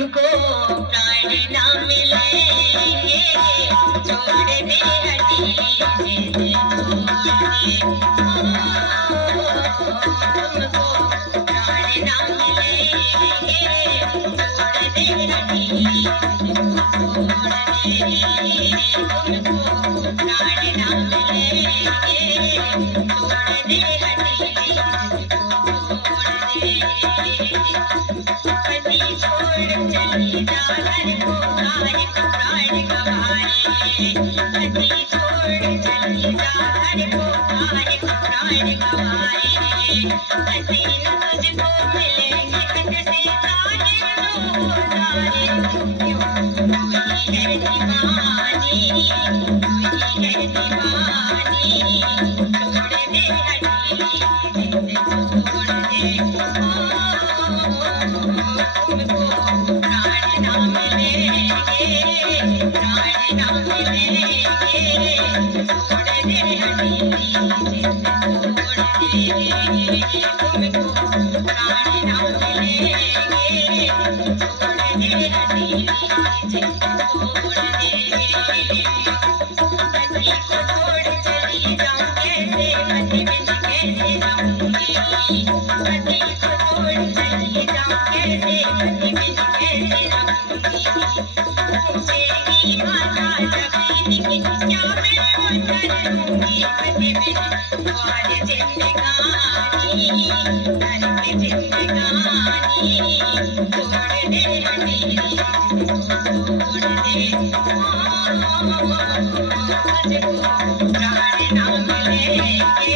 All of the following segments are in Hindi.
तुमको प्राण ना मिलेंगे, छोड़ दे हटी जिद तुमको प्राण ना मिलेंगे, छोड़ दे हटी तुमको प्राण ना मिलेंगे, छोड़ दे हटी छोड़ चली जा घर को आए प्राण गवाए, छोड़ चली जा घर को आए प्राण गवाए, तुझको मिलेंगे कटसे तारे रोजाए, कोई है दीवानी, कोई है दीवानी, छोड़ दे हटी छोड़ दे तुमको प्राण ना मिलेंगे, प्राण ना मिलेंगे, छोड़ दे हटी छोड़ दे तुमको प्राण ना मिलेंगे, छोड़ दे हटी छोड़ दे को छोड़ चली जाऊं कैसे पति बिन कैसे रहूंगी, पति को छोड़ चली जाऊं कैसे पति बिन कैसे रहूंगी, पूछेगी माता जमीन की क्या मैं करूंगी, पति बिन और जिंदगानी नरक जिंदगानी, छोड़ दे हटी छोड़ दे तुझको प्राण ना मिलेंगे,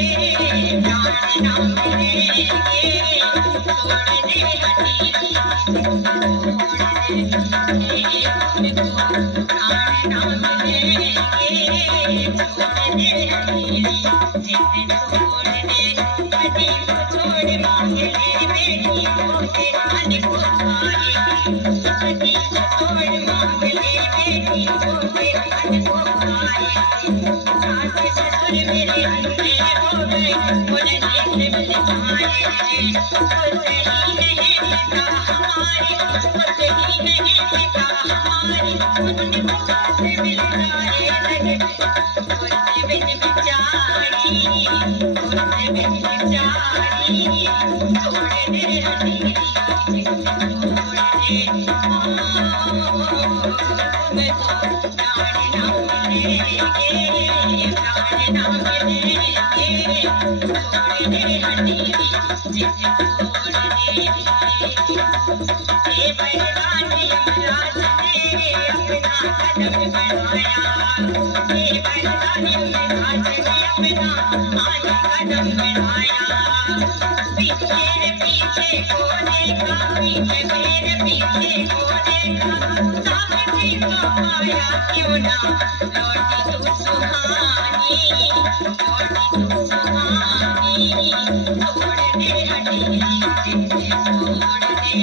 प्राण ना मिलेंगे, छोड़ दे हटी छोड़ दे तुमको प्राण ना मिलेंगे, छोड़ दे हटी जिद छोड़ दे हटी को छोड़ मांगे बेटी को तेरा मन को पाएगी, हटी को छोड़ मांगे बेटी को तेरा मन को पाएगी, सास ससुर मेरे अंधे हो गए उन्हें नेत्र मिल पाए, सही है पिता हमारे, सही है पिता हमारे, उनको कैसे मिल जाए लगे उनसे बिन बिचारी, उनसे बिन बिचारी, छोड़ दे हटी छोड़ दे तुमको प्राण ना मिलेंगे, प्राण ना मिलेंगे, छोड़ दे हटी जिद छोड़ दे बरदान यमराज ने अपना कदम बढ़ाया, बरदान यमराज ने अपना आज कदम बढ़ाया, पीछे पीछे को देखा, पीछे मेरे पीछे को देखा, सामने तो आया क्यों ना लौटी तू सुहानी, लौटी तू सुहानी, छोड़ दे हटी छोड़ दे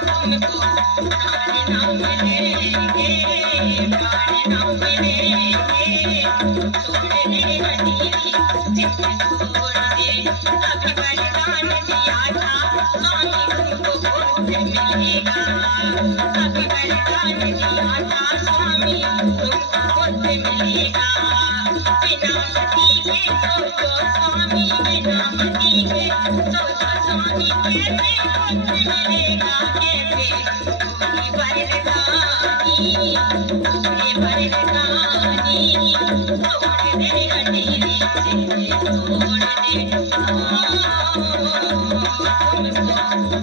तुमको प्राण ना मिलेंगे, प्राण ना मिलेंगे, छोड़ दे हटी छोड़ दे अभी वरदान दिया था स्वामी तुमको गोद मिलेगा, अभी वरदान दिया था स्वामी तुमको गोद मिलेगा, बिना पति के सोचो स्वामी, बिना पति के सोचो स्वामी कैसे गोद मिलेगा, कैसे पूरी वरदानी, पूरी वरदानी, छोड़ दे हटी छोड़ दे तुमको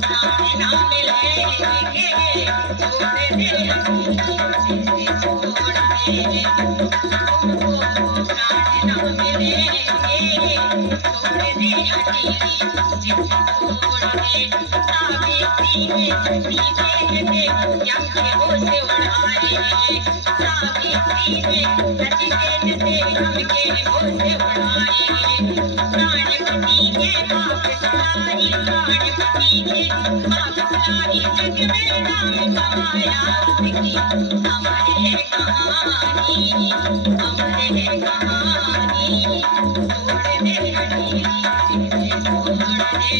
प्राण ना मिलेंगे, छोड़ दे हटी छोड़ दे तुमको प्राण ना मिलेंगे, छोड़ दे हटी जिद छोड़ दे सावित्री ने सती देखते यम के होश उड़ाए, सावित्री ने सती देखते यम के होश उड़ाए, प्राणपति के पाप सारी, प्राणपति के पाप सारी जग में नाम कमाया उसकी, अमर है कहानी, अमर है कहानी, छोड़ दे हटी छोड़ दे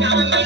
Thank you.